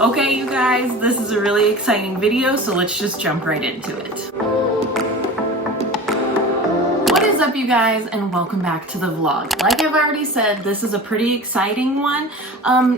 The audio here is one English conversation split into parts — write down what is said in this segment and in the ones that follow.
Okay, you guys, this is a really exciting video, so let's just jump right into it. What is up, you guys, and welcome back to the vlog. Like I've already said, this is a pretty exciting one.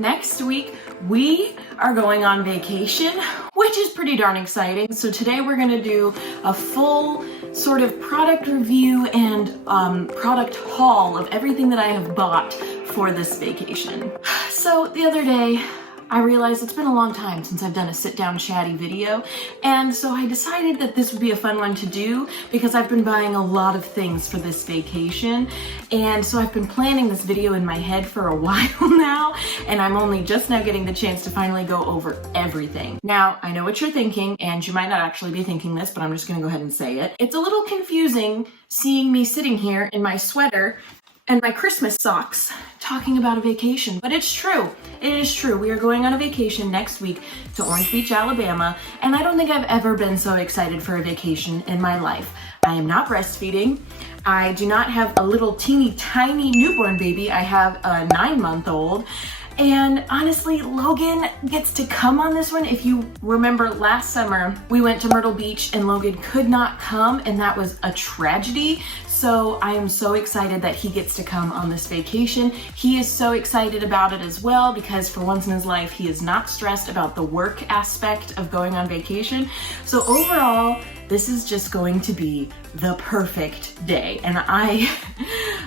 Next week, we are going on vacation, which is pretty darn exciting. So today we're gonna do a full sort of product review and product haul of everything that I have bought for this vacation. So the other day, I realized it's been a long time since I've done a sit-down chatty video, and so I decided that this would be a fun one to do because I've been buying a lot of things for this vacation, and so I've been planning this video in my head for a while now, and I'm only just now getting the chance to finally go over everything. Now, I know what you're thinking, and you might not actually be thinking this, but I'm just gonna go ahead and say it. It's a little confusing seeing me sitting here in my sweater and my Christmas socks talking about a vacation, but it's true. It is true. We are going on a vacation next week to Orange Beach, Alabama, and I don't think I've ever been so excited for a vacation in my life. I am not breastfeeding. I do not have a little teeny tiny newborn baby. I have a 9-month-old. And honestly, Logan gets to come on this one. If you remember last summer, we went to Myrtle Beach and Logan could not come, and that was a tragedy. So I am so excited that he gets to come on this vacation. He is so excited about it as well because for once in his life, he is not stressed about the work aspect of going on vacation. So overall, this is just going to be the perfect day, and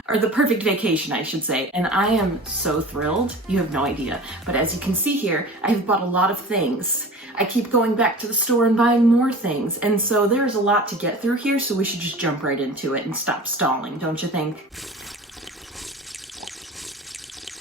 or the perfect vacation, I should say. And I am so thrilled. You have no idea. But as you can see here, I have bought a lot of things. I keep going back to the store and buying more things. And so there's a lot to get through here, so we should just jump right into it and stop stalling, don't you think?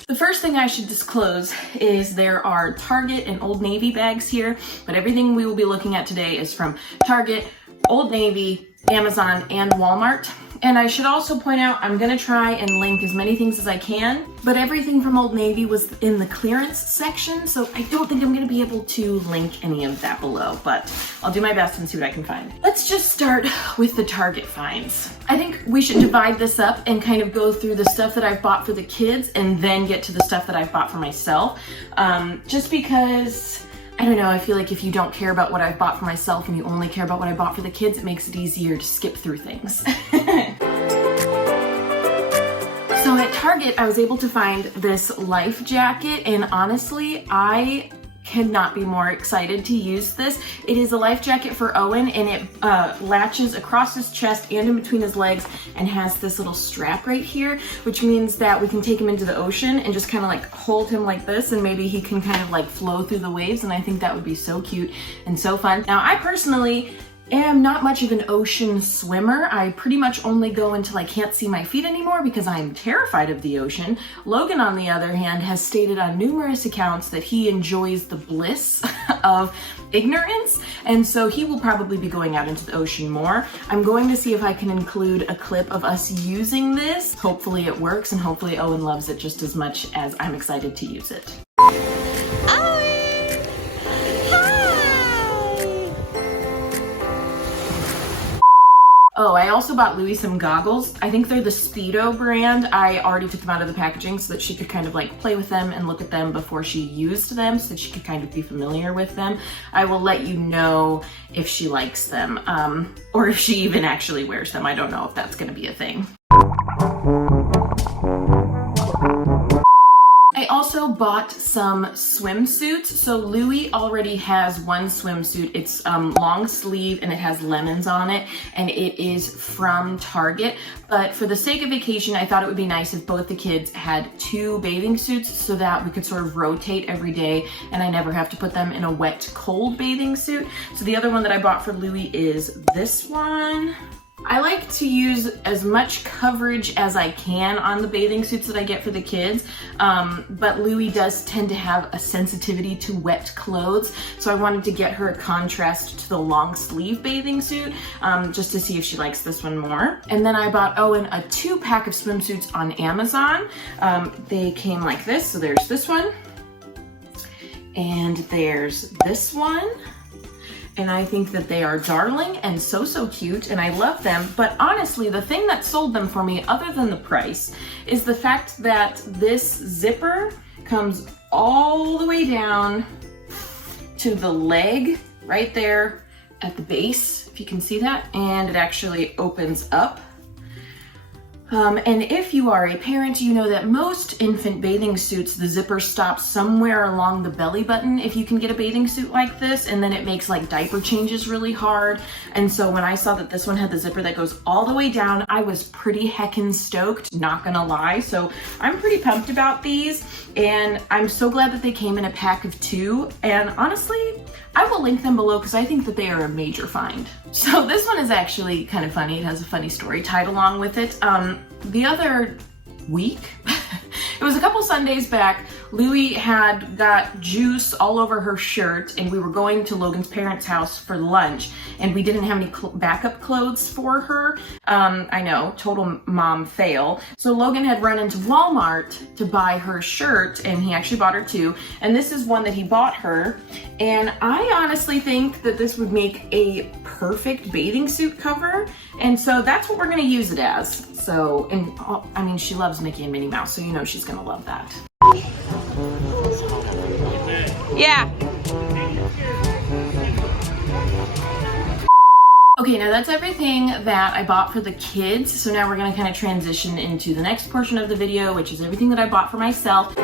The first thing I should disclose is there are Target and Old Navy bags here, but everything we will be looking at today is from Target, Old Navy, Amazon, and Walmart. And I should also point out, I'm gonna try and link as many things as I can, but everything from Old Navy was in the clearance section, so I don't think I'm gonna be able to link any of that below, but I'll do my best and see what I can find. Let's just start with the Target finds. I think we should divide this up and kind of go through the stuff that I've bought for the kids and then get to the stuff that I've bought for myself, just because I don't know, I feel like if you don't care about what I've bought for myself and you only care about what I bought for the kids, it makes it easier to skip through things. So at Target, I was able to find this life jacket, and honestly, I cannot be more excited to use this. It is a life jacket for Owen, and it latches across his chest and in between his legs and has this little strap right here, which means that we can take him into the ocean and just kind of like hold him like this, and maybe he can kind of like flow through the waves, and I think that would be so cute and so fun. Now, I personally am not much of an ocean swimmer. I pretty much only go until I can't see my feet anymore because I'm terrified of the ocean. Logan, on the other hand, has stated on numerous accounts that he enjoys the bliss of ignorance, and so he will probably be going out into the ocean more. I'm going to see if I can include a clip of us using this. Hopefully it works, and hopefully Owen loves it just as much as I'm excited to use it. Oh, I also bought Loui some goggles. I think they're the Speedo brand. I already took them out of the packaging so that she could kind of like play with them and look at them before she used them, so that she could kind of be familiar with them. I will let you know if she likes them, or if she even actually wears them. I don't know if that's gonna be a thing. I also bought some swimsuits. So Loui already has one swimsuit. It's long sleeve and it has lemons on it, and it is from Target. But for the sake of vacation, I thought it would be nice if both the kids had 2 bathing suits so that we could sort of rotate every day and I never have to put them in a wet, cold bathing suit. So the other one that I bought for Loui is this one. I like to use as much coverage as I can on the bathing suits that I get for the kids, but Loui does tend to have a sensitivity to wet clothes, so I wanted to get her a contrast to the long sleeve bathing suit, just to see if she likes this one more. And then I bought Owen a 2-pack of swimsuits on Amazon. They came like this, so there's this one, and there's this one. And I think that they are darling and so cute, and I love them. But honestly, the thing that sold them for me, other than the price, is the fact that this zipper comes all the way down to the leg right there at the base, if you can see that, and it actually opens up. And if you are a parent, you know that most infant bathing suits, the zipper stops somewhere along the belly button if you can get a bathing suit like this, and then it makes like diaper changes really hard. And so when I saw that this one had the zipper that goes all the way down, I was pretty heckin' stoked, not gonna lie. So I'm pretty pumped about these, and I'm so glad that they came in a pack of 2. And honestly, I will link them below because I think that they are a major find. So this one is actually kind of funny. It has a funny story tied along with it. The other week, it was a couple Sundays back, Loui had got juice all over her shirt, and we were going to Logan's parents' house for lunch, and we didn't have any backup clothes for her. I know, total mom fail. So Logan had run into Walmart to buy her shirt, and he actually bought her 2, and this is one that he bought her, and I honestly think that this would make a perfect bathing suit cover, and so that's what we're gonna use it as. So, and I mean, she loves Mickey and Minnie Mouse, so you know she's gonna love that. Yeah. Okay, now that's everything that I bought for the kids. So now we're gonna kind of transition into the next portion of the video, which is everything that I bought for myself. So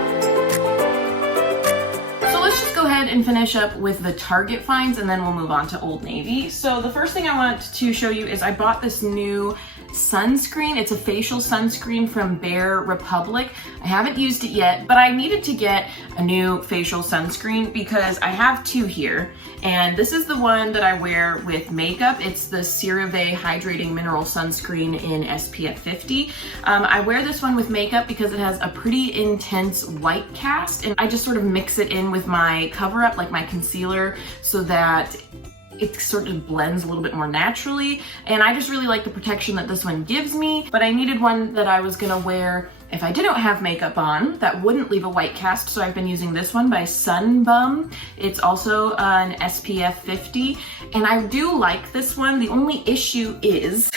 let's just go ahead and finish up with the Target finds, and then we'll move on to Old Navy. So the first thing I want to show you is I bought this new sunscreen. It's a facial sunscreen from Bare Republic. I haven't used it yet, but I needed to get a new facial sunscreen because I have 2 here, and this is the one that I wear with makeup. It's the CeraVe Hydrating Mineral Sunscreen in SPF 50. I wear this one with makeup because it has a pretty intense white cast, and I just sort of mix it in with my cover up, like my concealer, so that it sort of blends a little bit more naturally, and I just really like the protection that this one gives me. But I needed one that I was gonna wear if I didn't have makeup on that wouldn't leave a white cast, so I've been using this one by Sunbum. It's also an SPF 50, and I do like this one. The only issue is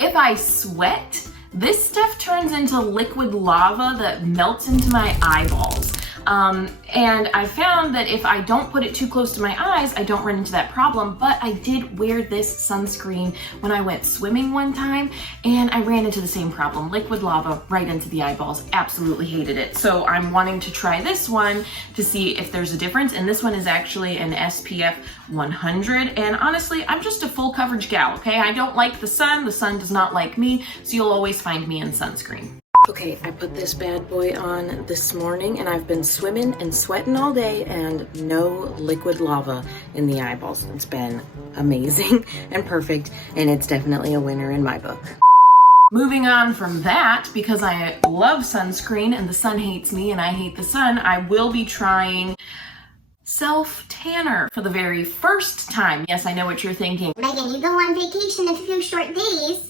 if I sweat, this stuff turns into liquid lava that melts into my eyeballs. And I found that if I don't put it too close to my eyes, I don't run into that problem. But I did wear this sunscreen when I went swimming one time, and I ran into the same problem. Liquid lava right into the eyeballs. Absolutely hated it. So I'm wanting to try this one to see if there's a difference. And this one is actually an SPF 100. And honestly, I'm just a full coverage gal, okay? I don't like the sun. The sun does not like me. So you'll always find me in sunscreen. Okay, I put this bad boy on this morning, and I've been swimming and sweating all day, and no liquid lava in the eyeballs. It's been amazing and perfect, and it's definitely a winner in my book. Moving on from that, because I love sunscreen and the sun hates me and I hate the sun, I will be trying self-tanner for the very first time. Yes, I know what you're thinking. Megan, you go on vacation in a few short days,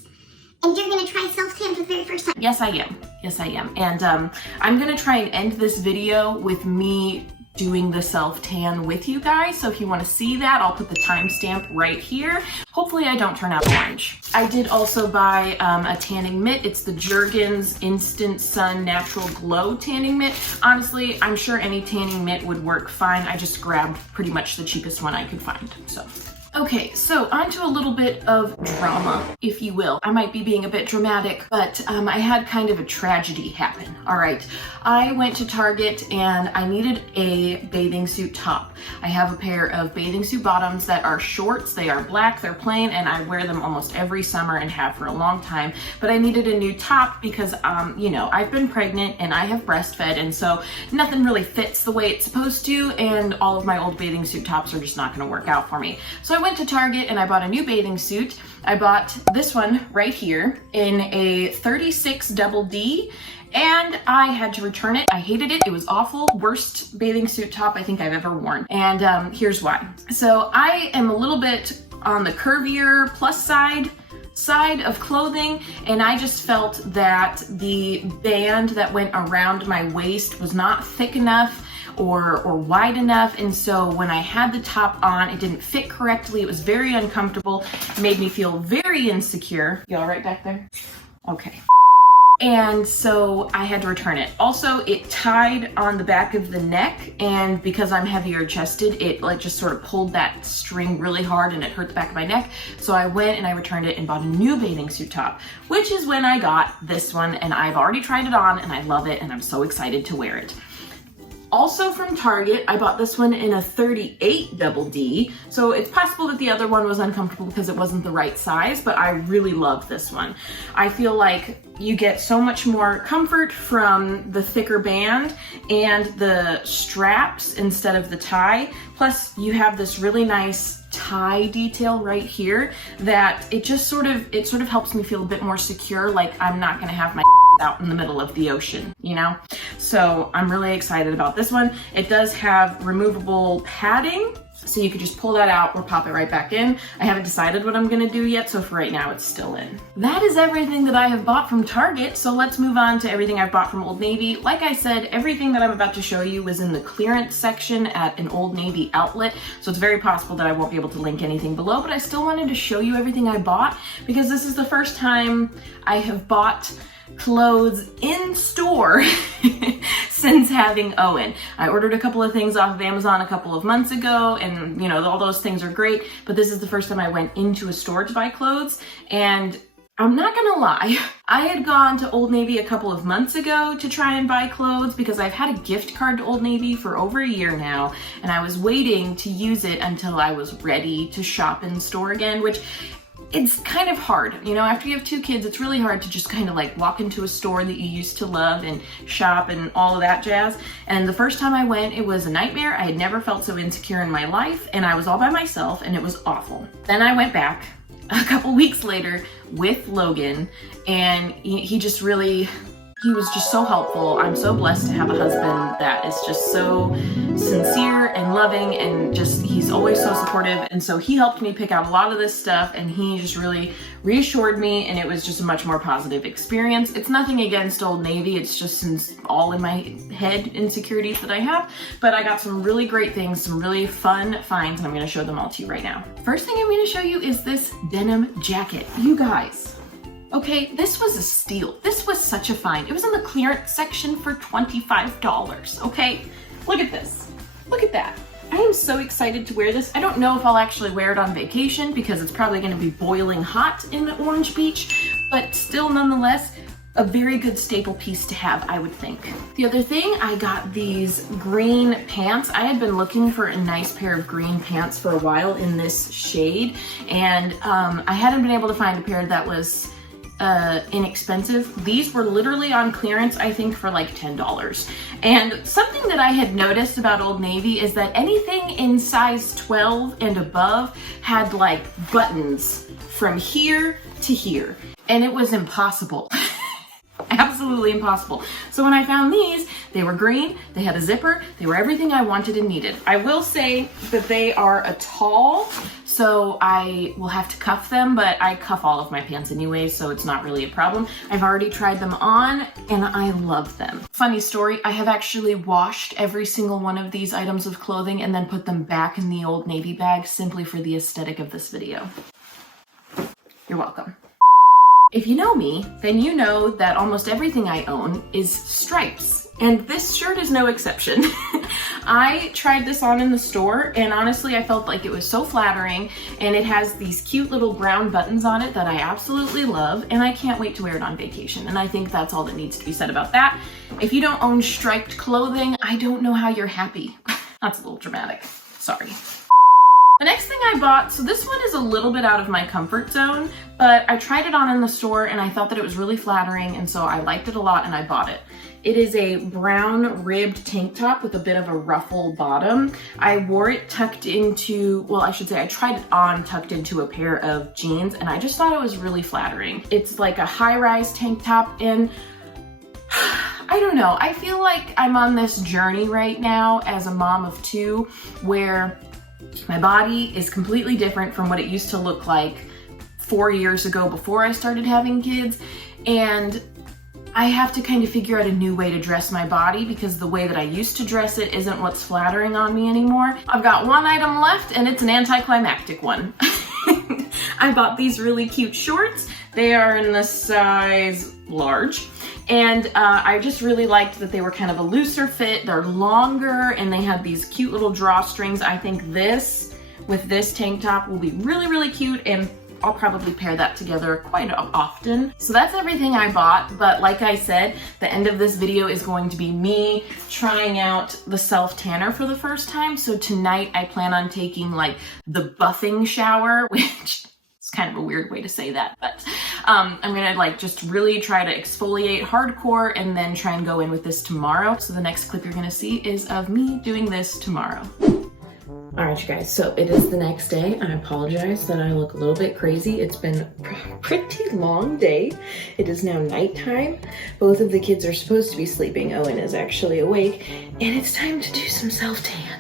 and you're gonna try self-tan for the very first time. Yes, I am. Yes, I am. And I'm gonna try and end this video with me doing the self-tan with you guys. So if you wanna see that, I'll put the timestamp right here. Hopefully I don't turn out orange. I did also buy a tanning mitt. It's the Jergens Instant Sun Natural Glow tanning mitt. Honestly, I'm sure any tanning mitt would work fine. I just grabbed pretty much the cheapest one I could find, so. Okay, so on to a little bit of drama, if you will. I might be being a bit dramatic, but I had kind of a tragedy happen. All right, I went to Target and I needed a bathing suit top. I have a pair of bathing suit bottoms that are shorts. They are black, they're plain, and I wear them almost every summer and have for a long time. But I needed a new top because, you know, I've been pregnant and I have breastfed, and so nothing really fits the way it's supposed to, and all of my old bathing suit tops are just not gonna work out for me. So I went to Target and I bought a new bathing suit. I bought this one right here in a 36 double D, and I had to return it. I hated it. It was awful. Worst bathing suit top I think I've ever worn. And here's why. So I am a little bit on the curvier plus side of clothing, and I just felt that the band that went around my waist was not thick enough or wide enough, and so when I had the top on, it didn't fit correctly. It was very uncomfortable. It made me feel very insecure. You all right back there? Okay. and so I had to return it. Also, it tied on the back of the neck, and because I'm heavier chested, it like just sort of pulled that string really hard and it hurt the back of my neck. So I went and I returned it and bought a new bathing suit top, which is when I got this one, and I've already tried it on and I love it and I'm so excited to wear it. Also from Target, I bought this one in a 38 double D, so it's possible that the other one was uncomfortable because it wasn't the right size, but I really love this one. I feel like you get so much more comfort from the thicker band and the straps instead of the tie. Plus you have this really nice tie detail right here that it sort of helps me feel a bit more secure, like I'm not gonna have my out in the middle of the ocean, you know? So I'm really excited about this one. It does have removable padding, so you could just pull that out or pop it right back in. I haven't decided what I'm gonna do yet, so for right now it's still in. That is everything that I have bought from Target, so let's move on to everything I've bought from Old Navy. Like I said, everything that I'm about to show you was in the clearance section at an Old Navy outlet, so it's very possible that I won't be able to link anything below, but I still wanted to show you everything I bought because this is the first time I have bought clothes in store since having Owen. I ordered a couple of things off of Amazon a couple of months ago, and you know, all those things are great, but this is the first time I went into a store to buy clothes, and I'm not gonna lie, I had gone to Old Navy a couple of months ago to try and buy clothes because I've had a gift card to Old Navy for over a year now, and I was waiting to use it until I was ready to shop in store again, which it's kind of hard, you know, after you have two kids, it's really hard to just kind of like walk into a store that you used to love and shop and all of that jazz. And the first time I went, it was a nightmare. I had never felt so insecure in my life, and I was all by myself and it was awful. Then I went back a couple weeks later with Logan, and he was just so helpful. I'm so blessed to have a husband that is just so sincere and loving, and just, he's always so supportive. And so he helped me pick out a lot of this stuff, and he just really reassured me, and it was just a much more positive experience. It's nothing against Old Navy, it's just all in my head insecurities that I have, but I got some really great things, some really fun finds, and I'm gonna show them all to you right now. First thing I'm gonna show you is this denim jacket. You guys, okay, this was a steal. This was such a find. It was in the clearance section for $25, okay? Look at this. Look at that. I am so excited to wear this. I don't know if I'll actually wear it on vacation because it's probably gonna be boiling hot in Orange Beach, but still nonetheless, a very good staple piece to have, I would think. The other thing, I got these green pants. I had been looking for a nice pair of green pants for a while in this shade, and I hadn't been able to find a pair that was inexpensive. These were literally on clearance, I think, for like $10. And something that I had noticed about Old Navy is that anything in size 12 and above had like buttons from here to here, and it was impossible. Absolutely impossible. So when I found these, they were green, they had a zipper, they were everything I wanted and needed. I will say that they are a tall, so I will have to cuff them, but I cuff all of my pants anyway, so it's not really a problem. I've already tried them on and I love them. Funny story, I have actually washed every single one of these items of clothing and then put them back in the Old Navy bag simply for the aesthetic of this video. You're welcome. If you know me, then you know that almost everything I own is stripes, and this shirt is no exception. I tried this on in the store, and honestly I felt like it was so flattering, and it has these cute little brown buttons on it that I absolutely love, and I can't wait to wear it on vacation, and I think that's all that needs to be said about that. If you don't own striped clothing, I don't know how you're happy. That's a little dramatic, sorry. The next thing I bought, so this one is a little bit out of my comfort zone, but I tried it on in the store and I thought that it was really flattering, and so I liked it a lot and I bought it. It is a brown ribbed tank top with a bit of a ruffle bottom. I wore it tucked into, well, I should say I tried it on tucked into a pair of jeans, and I just thought it was really flattering. It's like a high-rise tank top, and I don't know, I feel like I'm on this journey right now as a mom of two where my body is completely different from what it used to look like 4 years ago before I started having kids, and I have to kind of figure out a new way to dress my body because the way that I used to dress it isn't what's flattering on me anymore. I've got one item left and it's an anticlimactic one. I bought these really cute shorts. They are in the size large. And I just really liked that they were kind of a looser fit. They're longer and they have these cute little drawstrings. I think this with this tank top will be really, really cute, and I'll probably pair that together quite often. So that's everything I bought, but like I said, the end of this video is going to be me trying out the self tanner for the first time. So tonight I plan on taking like the buffing shower, which is kind of a weird way to say that, but I'm gonna like just really try to exfoliate hardcore and then try and go in with this tomorrow. So the next clip you're gonna see is of me doing this tomorrow. All right, you guys, so it is the next day. I apologize that I look a little bit crazy. It's been a pretty long day. It is now nighttime. Both of the kids are supposed to be sleeping. Owen is actually awake, and it's time to do some self-tan.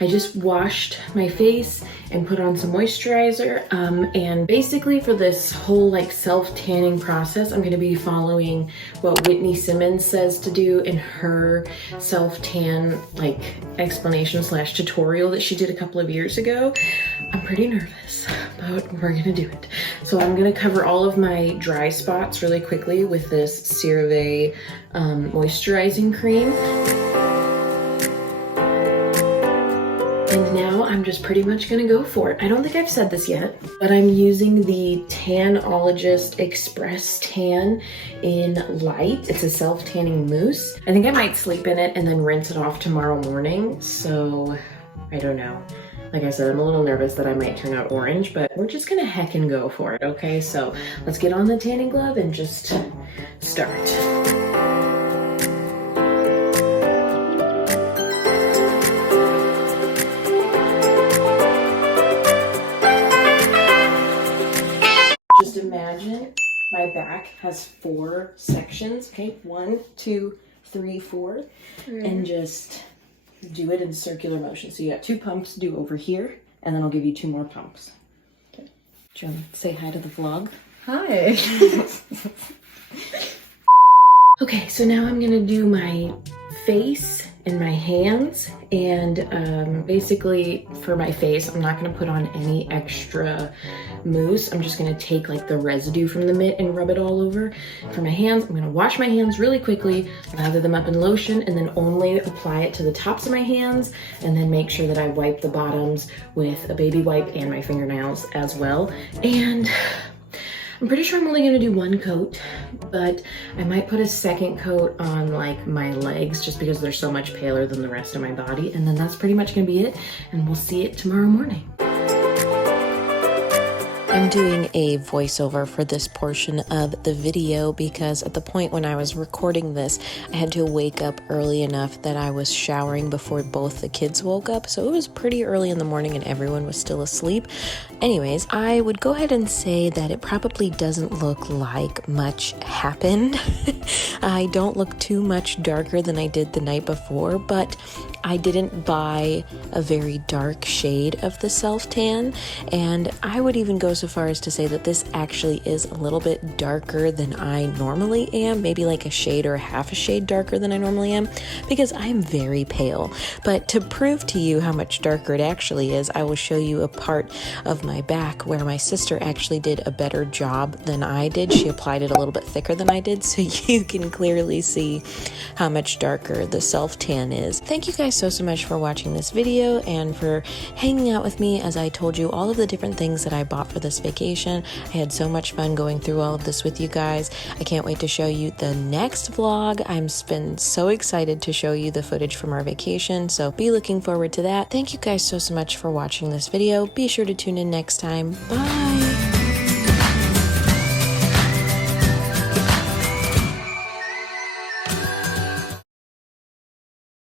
I just washed my face and put on some moisturizer, and basically for this whole like self-tanning process, I'm gonna be following what Whitney Simmons says to do in her self-tan like explanation / tutorial that she did a couple of years ago. I'm pretty nervous, but we're gonna do it. So I'm gonna cover all of my dry spots really quickly with this CeraVe moisturizing cream. And now I'm just pretty much gonna go for it. I don't think I've said this yet, but I'm using the Tanologist Express Tan in Light. It's a self-tanning mousse. I think I might sleep in it and then rinse it off tomorrow morning. So I don't know. Like I said, I'm a little nervous that I might turn out orange, but we're just gonna heckin' go for it, okay? So let's get on the tanning glove and just start. Just imagine my back has 4 sections, okay? 1, 2, 3, 4, and just do it in circular motion. So you got 2 pumps due over here, and then I'll give you 2 more pumps. Okay. Do you want to say hi to the vlog? Hi. Okay, so now I'm gonna do my face and my hands, and basically for my face, I'm not gonna put on any extra mousse. I'm just gonna take like the residue from the mitt and rub it all over. For my hands, I'm gonna wash my hands really quickly, lather them up in lotion, and then only apply it to the tops of my hands, and then make sure that I wipe the bottoms with a baby wipe and my fingernails as well. And I'm pretty sure I'm only gonna do 1 coat, but I might put a 2nd coat on like my legs just because they're so much paler than the rest of my body. And then that's pretty much gonna be it, and we'll see it tomorrow morning. I'm doing a voiceover for this portion of the video because at the point when I was recording this, I had to wake up early enough that I was showering before both the kids woke up. So it was pretty early in the morning and everyone was still asleep. Anyways, I would go ahead and say that it probably doesn't look like much happened. I don't look too much darker than I did the night before, but I didn't buy a very dark shade of the self-tan, and I would even go so far as to say that this actually is a little bit darker than I normally am, maybe like a shade or half a shade darker than I normally am, because I am very pale. But to prove to you how much darker it actually is, I will show you a part of my back where my sister actually did a better job than I did. She applied it a little bit thicker than I did, so you can clearly see how much darker the self-tan is. Thank you guys so much for watching this video and for hanging out with me as I told you all of the different things that I bought for this vacation. I had so much fun going through all of this with you guys. I can't wait to show you the next vlog. I'm been so excited to show you the footage from our vacation, so be looking forward to that. Thank you guys so much for watching this video. Be sure to tune in next time. Bye!